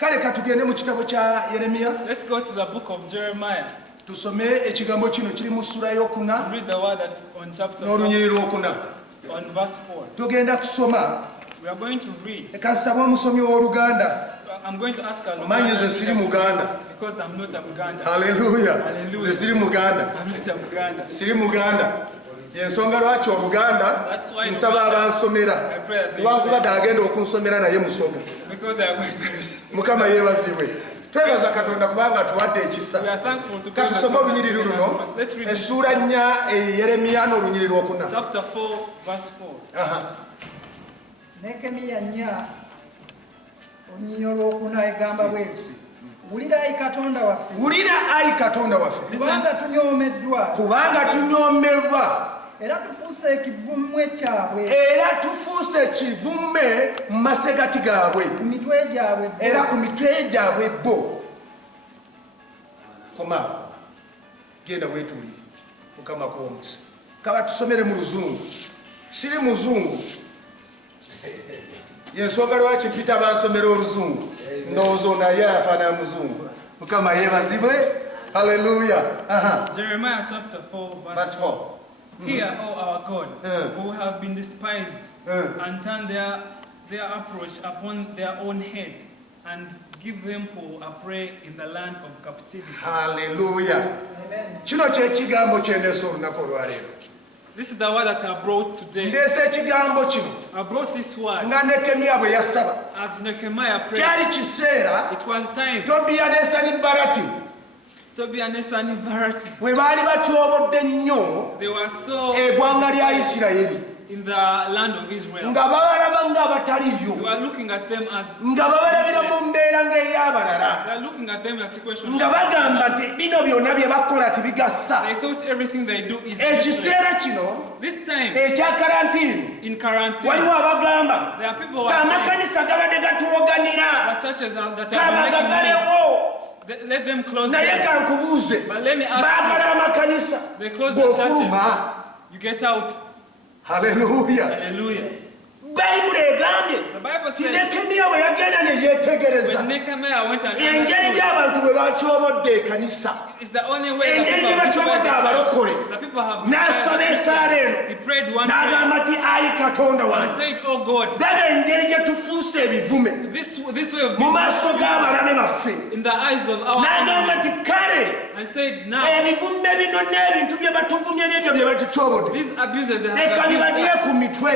Kale katugende mu kitabo kya Yeremiya. Let's go to the book of Jeremiah. Tusome ekigambo kino kiri mu sura y'okuna. Read the word that on chapter 4. N'olunyiriri lw'okuna. On verse 4. Tugenda kusoma. We are going to read. Kasaba omusomi w'Oluganda. I'm going to ask our Manye nze siri Muganda. Because I'm not a Muganda. Hallelujah. Nze siri Muganda. I'm not a Muganda. Siri Muganda. Yensonga lwaki Oluganda nsaba abansomera. Lwakubadde agenda okunsomera naye musoga. Because they are going to read. Mukama yeebazibwe. Twebaza Katonda kubanga tuwadde ekisa. We are thankful to God. Katusome olunyiriri luno. Essuula 4 Yeremiya n'olunyiriri lw'okuna. Chapter 4 verse 4. Nehemiya 4 olunyiriri lw'okuna egamba bw'eti. Wulira ayi Katonda waffe. Wulira ayi Katonda waffe. Kubanga tunyoomeddwa. Kubanga tunyoomerwa. Era tufuuse ekivume kyabwe. Era tufuuse ekivume mu masegati gaabwe. Ku mitwe gyabwe. Era ku mitwe gyabwe bo. Koma. Genda weetuli. Mukama k'omusa. Kaba tusomere mu Luzungu. Siri Muzungu. Yensonga lwaki mpita bansomera Oluzungu. Ndowooza naye afaanana Muzungu. Mukama yeebazibwe. Hallelujah. Jeremiah chapter 4 verse 4. Hear, O our God, for we have been despised and turned their approach upon their own head and give them for a prey in the land of captivity. Hallelujah. Kino kyekigambo kyendeesa olunaku olwaleero. This is the word that I brought today. Ndeesa ekigambo kino. I brought this word. Nga Nehemiya bwe yasaba. As Nehemiah prayed. Kyali kiseera. It was time. Tobiya ne Sanbalati. Tobiya ne Sanbalati. Bwe baali batyobodde nnyo. They were so eggwanga lya Isirayiri. In the land of Israel. Nga babalaba nga abataliyo. You are looking at them as nga babalabira mu mbeera ng'ey'abalala. They are looking at them as a situation. Nga bagamba nti bino byonna bye bakola tibigasa. They thought everything they do is ekiseera kino this time ekya karantiini in quarantine. Waliwo abagamba there are people who are amakanisa gabadde gatuwoganira. The churches that kabagagalewo. Let them close naye kankubuuze baagala amakanisa bw'ofuluma. You get out. Hallelujah. Hallelujah. Bayibuli egambye ti Nehemiya bwe yagenda ne yeetegereza engeri gy'abantu bwe batyobodde ekanisa, engeri gye batyobodde abalokole, n'asaba esaala eno n'agamba ti ayi Katonda wange, laba engeri gye tufuuse ebivume mu maaso g'abalabe baffe. N'agamba nti kale ebivume bino n'ebintu bye batuvumye n'ebyo bye batutyobodde leka bibadire ku mitwe.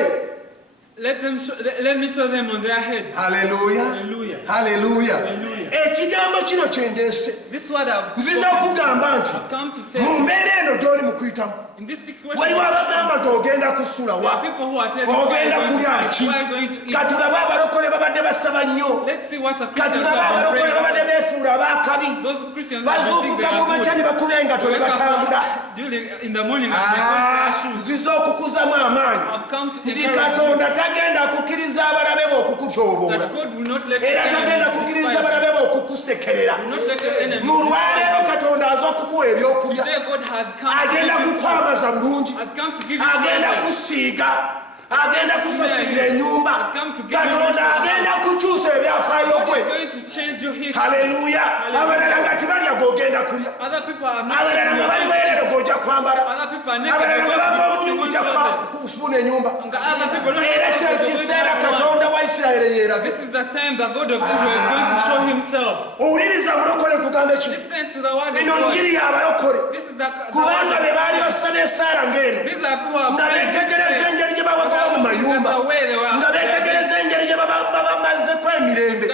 Let me show them on their heads. Hallelujah. Hallelujah. Hallelujah. Hallelujah. Ekigambo kino kyendeese. This word nziza okugamba nti mu mbeera eno gy'oli mu kuyitamu waliwo abagamba nti ogenda kusula wa, ogenda kulya ki. Katulabe abalokole babadde basaba nnyo. Katulabe abalokole babadde beefuula abaakabi. Bazuukuka mu makya ne bakuba engato ne batambula. Nziza okukuzamu amaanyi nti Katonda tagenda kukkiriza abalabe be okukutyoboola, era tagenda kukkiriza abalabe be okukusekerera. Mu lwaleero Katonda aza okukuwa ebyokulya, agenda kukwambaza bulungi, agenda kusiiga, agenda kusasulira ennyumba. Katonda agenda kukyusa ebyafaayo gwe. Haleluya. Abalala nga tibalya gw'ogenda kulya, abalala nga bali bwereere gw'ojja kwambala, abalala nga bava obulungi ojja kufuna ennyumba. Era kyekiseera Katonda wa Isirayiri yeerage. Owuliriza bulokole nkugamba ekyo. Eno njiri y'abalokole, kubanga be baali bassa n'essaala ng'eno nga beetegereza engeri gye babagawo mu mayumba, nga beetegereza engeri gye babamazeeko emirembe.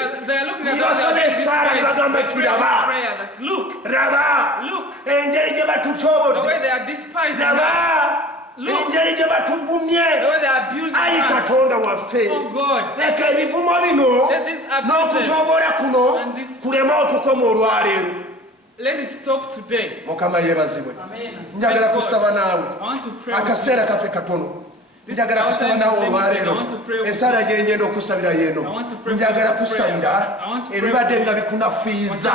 Ne basaba essaala ne bagamba nti raba engeri gye batutyobodde, raba engeri gye batuvumye. Ayi Katonda waffe, leka ebivumo bino n'okutyoboola kuno kuleme okukoma olwaleero. Let it stop today. Mukama yeebazibwe. Njagala kusaba naawe akaseera kaffe katono. Njagala kusaba naawe olwaleero ensaala gye ngenda okusabira yeeno. Njagala kusabira ebibadde nga bikunafiiza,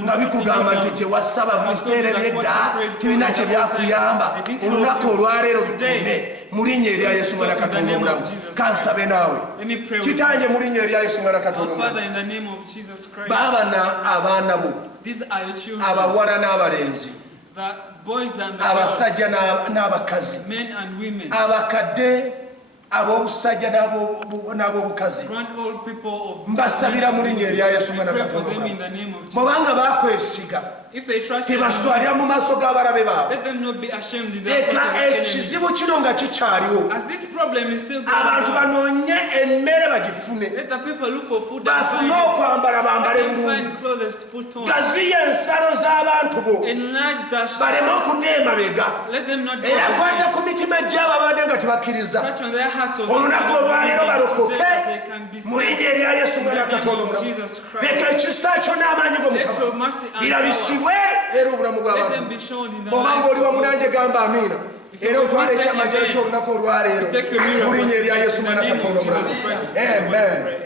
nga bikugamba nti kye wasaba mu biseera by'edda tibina kye byakuyamba. Olunaku olwaleero bikume mu linnya erya Yesu mwana Katonda omulamu kansabe naawe kitange mu linnya erya Yesu mwana Katonda omulamu baabana abaana bo abawala n'abalenzi abasajja n'abakazi abakadde ab'obusajja n'ab'obukazi mbasabira mu linnya erya Yesu mwana Katonda omulamu mubanga bakwesiga tebaswalira mu maaso g'abalabe baabwe eka ekizibu kino nga kikyaliwo abantu banoonye emmere bagifune bafune okwambala bambale bulungi gaziya ensalo z'abantu bo baleme okudda emabega era kwata ku mitima gy'abo abadde nga tebakkiriza olunaku olwaleero balokoke mu linnya erya Yesu mwana Katonda omulamu leka ekisa kyo n'amaanyi g'Omukama birabisibwe era obulamu bw'abantu obanga oli wamu nange gamba amiina era otwala ekyamajjalo ky'olunaku olwaleero mu linnya erya Yesu mwana Katonda omulamu amen.